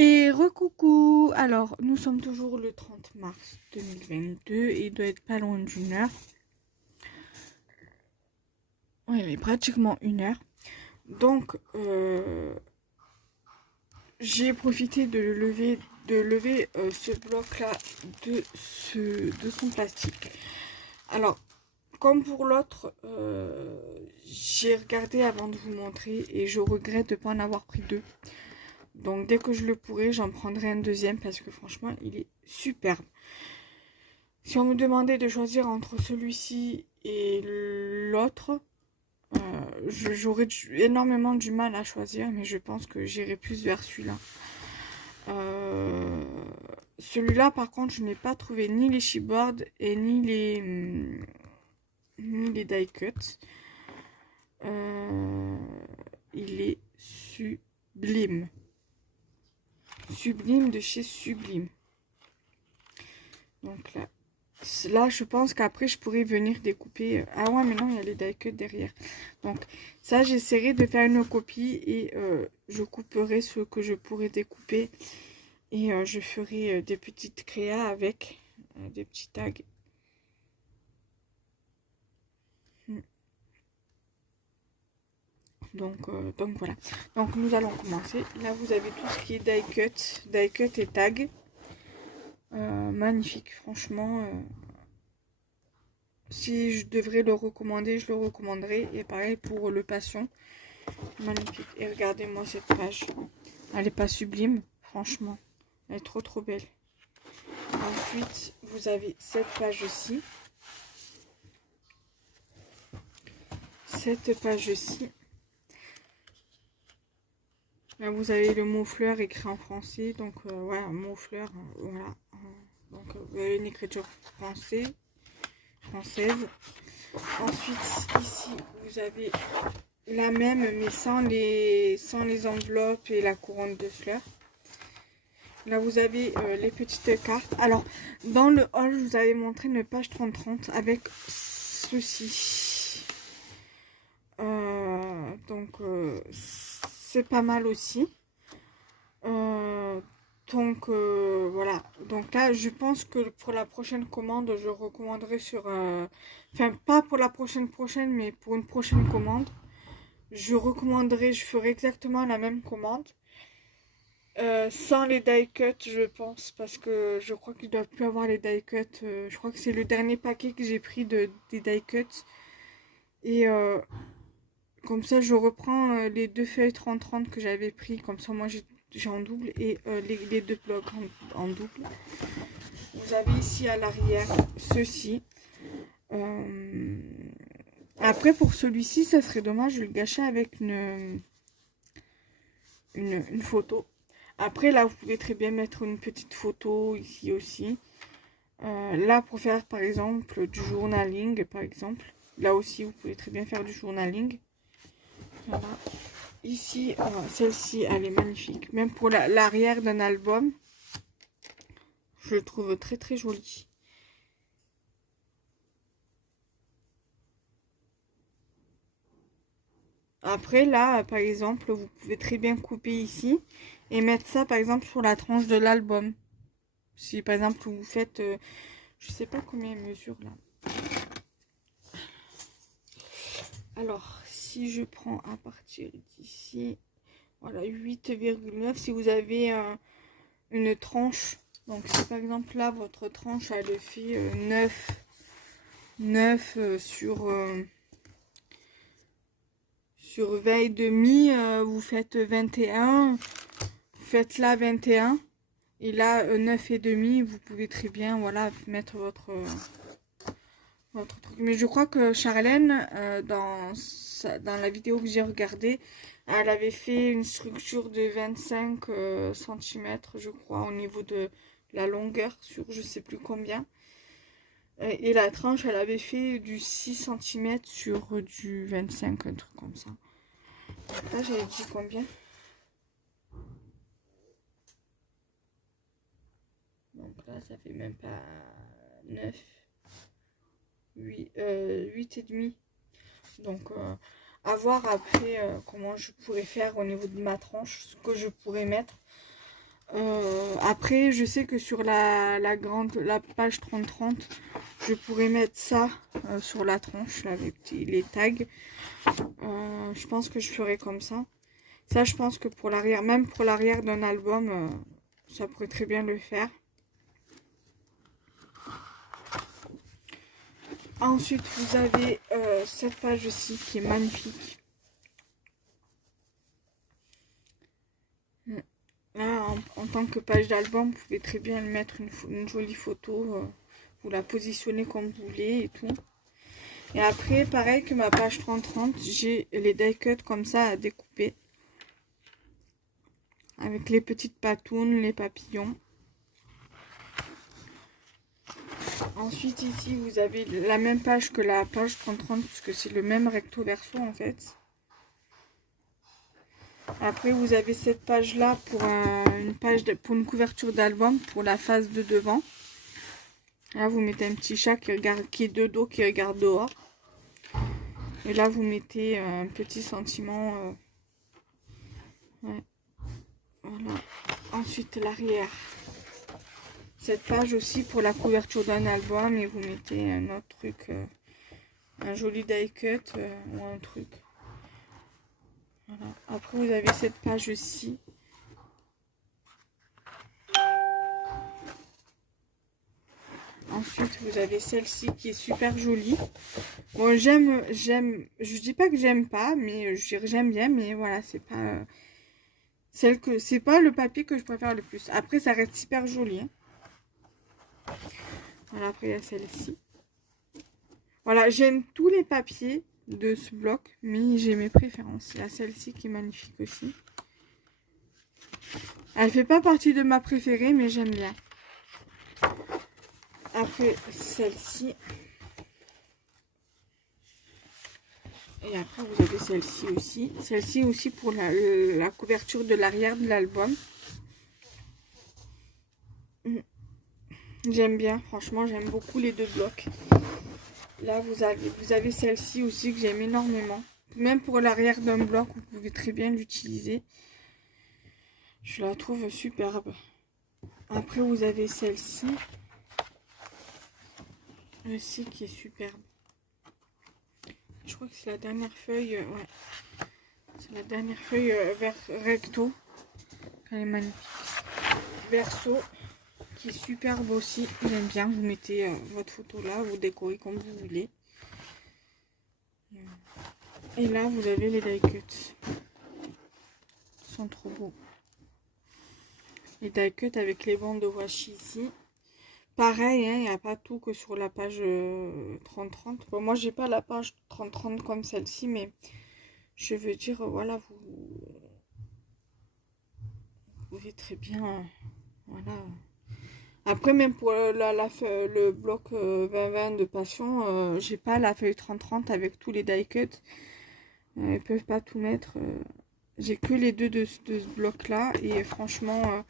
Et recoucou. Alors, nous sommes toujours le 30 mars 2022 et il doit être pas loin d'une heure. Oui, il est pratiquement une heure. Donc, j'ai profité de lever ce bloc-là de son plastique. Alors, comme pour l'autre, j'ai regardé avant de vous montrer et je regrette de ne pas en avoir pris deux. Donc, dès que je le pourrai, j'en prendrai un deuxième parce que franchement, il est superbe. Si on me demandait de choisir entre celui-ci et l'autre, j'aurais énormément du mal à choisir, mais je pense que j'irai plus vers celui-là. Euh, Celui-là, par contre, je n'ai pas trouvé ni les chipboards et ni les die cuts. Il est sublime. Sublime de chez Sublime. Donc là, je pense qu'après, je pourrais venir découper. Ah ouais, mais non, il y a les die cuts derrière. Donc, ça, j'essaierai de faire une copie et je couperai ce que je pourrais découper. Et je ferai des petites créas avec des petits tags. Hmm. Donc voilà. Donc, nous allons commencer. Là, vous avez tout ce qui est die cut et tag. Magnifique, franchement. Si je devrais le recommander, je le recommanderais. Et pareil pour le Passion. Magnifique. Et regardez-moi cette page. Elle n'est pas sublime, franchement. Elle est trop trop belle. Ensuite, vous avez cette page-ci. Cette page-ci. Là, vous avez le mot fleur écrit en français. Donc, voilà, mot fleur. Voilà. Donc, vous avez une écriture française. Ensuite, ici, vous avez la même, mais sans les enveloppes et la couronne de fleurs. Là, vous avez les petites cartes. Alors, dans le haul, je vous avais montré une page 30-30 avec ceci. Donc, c'est pas mal aussi. Voilà. Donc là, je pense que pour la prochaine commande, je recommanderai sur... Enfin, pas pour la prochaine, mais pour une prochaine commande. Je ferai exactement la même commande. Sans les die cuts, je pense, parce que je crois qu'ils ne doivent plus avoir les die cuts. Je crois que c'est le dernier paquet que j'ai pris des die cuts. Et comme ça, je reprends les deux feuilles 30-30 que j'avais pris. Comme ça, moi, j'ai en double et les deux blocs en double. Vous avez ici à l'arrière ceci. Après, pour celui-ci, ça serait dommage de le gâcher avec une photo. Après, là, vous pouvez très bien mettre une petite photo ici aussi. Là, pour faire, par exemple, du journaling, par exemple. Là aussi, vous pouvez très bien faire du journaling. Voilà. Ici, celle-ci, elle est magnifique. Même pour l'arrière d'un album, je le trouve très, très joli. Après, là, par exemple, vous pouvez très bien couper ici et mettre ça, par exemple, sur la tranche de l'album. Si, par exemple, vous faites... je sais pas combien il mesure, là. Alors, si je prends à partir d'ici, voilà, 8,9. Si vous avez une tranche, donc si par exemple là, votre tranche, elle fait 9 sur 20,5, vous faites 21, vous faites là 21, et là 9,5, vous pouvez très bien, voilà, mettre votre truc. Mais je crois que Charlène, dans la vidéo que j'ai regardée, elle avait fait une structure de 25 cm, je crois, au niveau de la longueur, sur je sais plus combien. Et la tranche, elle avait fait du 6 cm sur du 25, un truc comme ça. Là, j'avais dit combien? Donc là, ça fait même pas 9, 8, 8,5. Donc, à voir après comment je pourrais faire au niveau de ma tranche, ce que je pourrais mettre. Après, je sais que sur la page 30-30, je pourrais mettre ça sur la tronche, là, les tags. Je pense que je ferai comme ça. Ça, je pense que pour l'arrière, même pour l'arrière d'un album, ça pourrait très bien le faire. Ensuite, vous avez cette page-ci qui est magnifique. Là, en tant que page d'album, vous pouvez très bien mettre une jolie photo. Vous la positionnez comme vous voulez et tout. Et après, pareil que ma page 30-30, j'ai les die cuts comme ça à découper. Avec les petites patounes, les papillons. Ensuite, ici, vous avez la même page que la page 30-30, puisque c'est le même recto verso, en fait. Après, vous avez cette page-là pour pour une couverture d'album, pour la face de devant. Là, vous mettez un petit chat qui est de dos, qui regarde dehors. Et là, vous mettez un petit sentiment. Ouais. Voilà. Ensuite, l'arrière. Cette page aussi pour la couverture d'un album. Et vous mettez un autre truc. Un joli die cut ou un truc. Voilà. Après, vous avez cette page-ci. Ensuite, vous avez celle-ci qui est super jolie. Bon, je dis pas que j'aime pas, mais je dirais j'aime bien, mais voilà, c'est pas c'est pas le papier que je préfère le plus. Après, ça reste super joli. Hein. Voilà, après, il y a celle-ci. Voilà, j'aime tous les papiers de ce bloc, mais j'ai mes préférences. Il y a celle-ci qui est magnifique aussi. Elle fait pas partie de ma préférée, mais j'aime bien. Après, celle-ci. Et après, vous avez celle-ci aussi. Celle-ci aussi pour la couverture de l'arrière de l'album. J'aime bien, franchement, j'aime beaucoup les deux blocs. Là, vous avez celle-ci aussi que j'aime énormément. Même pour l'arrière d'un bloc, vous pouvez très bien l'utiliser. Je la trouve superbe. Après, vous avez celle-ci. Aussi qui est superbe. Je crois que c'est la dernière feuille. Ouais. C'est la dernière feuille recto. Elle est magnifique. Verso. Qui est superbe aussi. J'aime bien. Vous mettez votre photo là. Vous décorez comme vous voulez. Et là, vous avez les die cuts. Ils sont trop beaux. Les die cuts avec les bandes de washi ici. Pareil, hein, il n'y a pas tout que sur la page 30-30. Bon, moi, j'ai pas la page 30-30 comme celle-ci, mais je veux dire, voilà, vous pouvez très bien, voilà. Après, même pour le bloc 20-20 de passion, j'ai pas la feuille 30-30 avec tous les die cuts. Ils peuvent pas tout mettre. J'ai que les deux de ce bloc-là. Et franchement...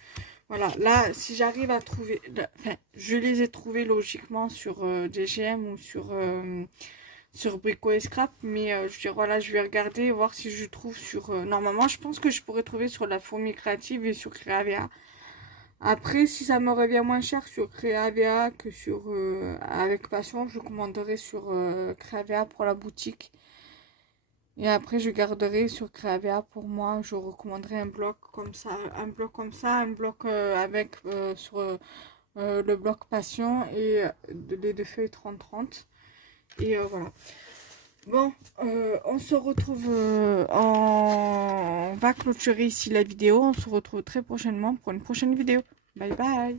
voilà, là, si j'arrive à trouver... Enfin, je les ai trouvés logiquement sur DGM ou sur Brico et Scrap. Mais je veux dire, voilà, je vais regarder, voir si je trouve sur... normalement, je pense que je pourrais trouver sur la Fourmi Créative et sur Créavea. Après, si ça me revient moins cher sur Créavea que sur... avec Passion, je commanderai sur Créavea pour la boutique. Et après, je garderai sur Créavea pour moi. Je recommanderai un bloc comme ça, un bloc avec sur le bloc Passion et les deux feuilles 30-30. Et voilà. Bon, on se retrouve, on va clôturer ici la vidéo. On se retrouve très prochainement pour une prochaine vidéo. Bye bye.